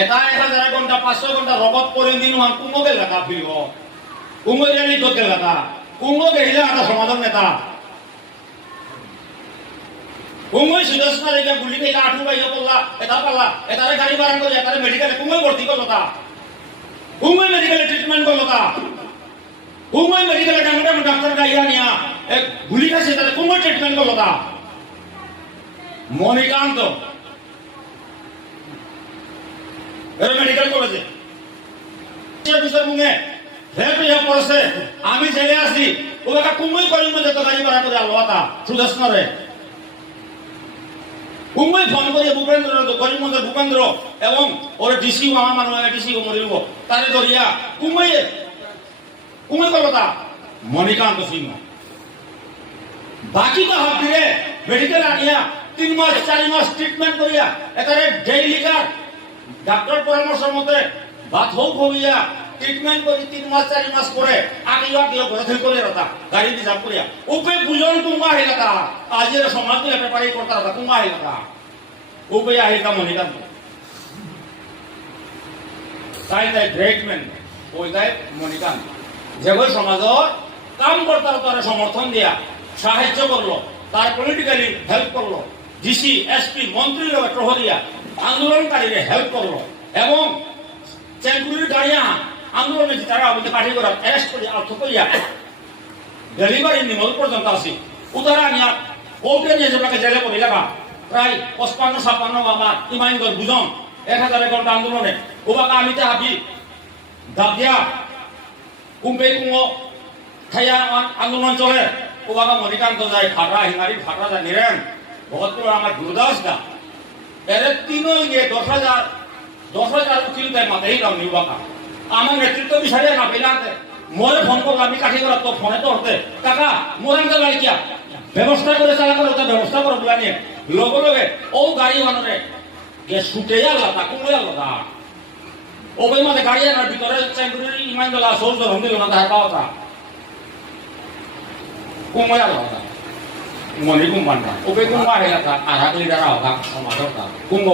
এটা 1000 ঘন্টা 500 ঘন্টা রবত করে দিন মান কুঙ্গকে লাগা ফিরব কুঙ্গ রেলি করতে লাগা কুঙ্গ দেখিলে একটা সমাধান নেতা কুঙ্গ সুদর্শন রেখে গুলি থেকে আঠু বাইকে পড়লা এটা পালা এটারে গাড়ি বাড়ান করে এটারে মেডিকেলে কুঙ্গ ভর্তি করলো তা কুঙ্গ মেডিকেলে ট্রিটমেন্ট করলো তা কুঙ্গ মেডিকেলে ডাক্তার গাইয়া নিয়া এক গুলি খাইছে তাহলে কুঙ্গ ট্রিটমেন্ট করলো তা মণিকান্ত মেডিকেল কলেজে বিষয় মুঙে হেতু ইয়া পড়ছে আমি জেলে আসি ও একটা কুঙ্গই করি মধ্যে তো গাড়ি ভাড়া করে আলো তা সুদর্শনরে কুঙ্গই ফোন করে ভূপেন্দ্র করিমগঞ্জের ভূপেন্দ্র এবং ওর ডিসি আমার মানুষ ডিসি মরিব তারে ধরিয়া কুঙ্গই করলো তা মণিকান্ত সিংহ বাকি তো হাত দিয়ে মেডিকেল আনিয়া 3 মাস 4 মাস ট্রিটমেন্ট করিয়া এটারে ডেইলি কার ডাক্তার পরামর্শের মতে বাত হোক হইয়া ট্রিটমেন্ট করি 3 মাস 4 মাস পরে আগে ঘরে থেকে করে রাখা গাড়ি রিজার্ভ করিয়া উপে বুঝন কুম্বা হইলা তা আজের সমাজ তুলে পেপারি করতে রাখা কুম্বা হইলা তা উপে আহিলা মণিকান্ত তাই গ্রেট ম্যান ওই তাই মণিকান্ত যেভাবে সমাজের কাম করতে তারা সমর্থন দিয়া সাহায্য করলো তার পলিটিক্যালি হেল্প করলো ডিসি এসপি মন্ত্রী প্রহরিয়া আন্দোলনকারীরা হেল্প করলো এবং চেঙ্গুরির গাড়িয়া আন্দোলনে তারা আমাদের কাঠি করা অ্যারেস্ট করে অর্থ করিয়া ডেলিভারি নিমল পর্যন্ত আসি উদারা নিয়া কোর্টে নিয়ে যাবে জেলে করে লাগা প্রায় 55-56 আমার ইমাইন্দর বুঝন 1000 ঘন্টা আন্দোলনে ওবাকা আমিতে হাবি দাবিয়া কুম্পে কুঙ্গ খাইয়া আন্দোলন চলে ওবাকা মণিকান্ত যায় ফাটা হিমারি ফাটা যায় নিরেন ভগতপুর আমার গুরুদাস দা এর 3 গিয়ে 10,000 উকিল দেয় মাথায় দাম নিবাকা আমার নেতৃত্ব বিষয়ে না পেলাতে মোরে ফোন করলো আমি কাঠি করা তো ফোনে তো হতে কাকা মোরাঙ্গা গাড়ি কিয়া ব্যবস্থা করে চালা করে ওটা ব্যবস্থা করে বলা নিয়ে লগে লগে ও গাড়ি বানরে গে ছুটে আল্লাহ তা কুমে আল্লাহ ওবে মাঝে গাড়ি আনার ভিতরে চেঙ্গুরি ইমান দলা সোজ ধরম দিল না তার পাওয়া কুমে আল্লাহ মনি কুম্বান্ডা ওবে কুম্বা হেলা তা আধা লিটার আওগা সমাজটা কুঙ্গ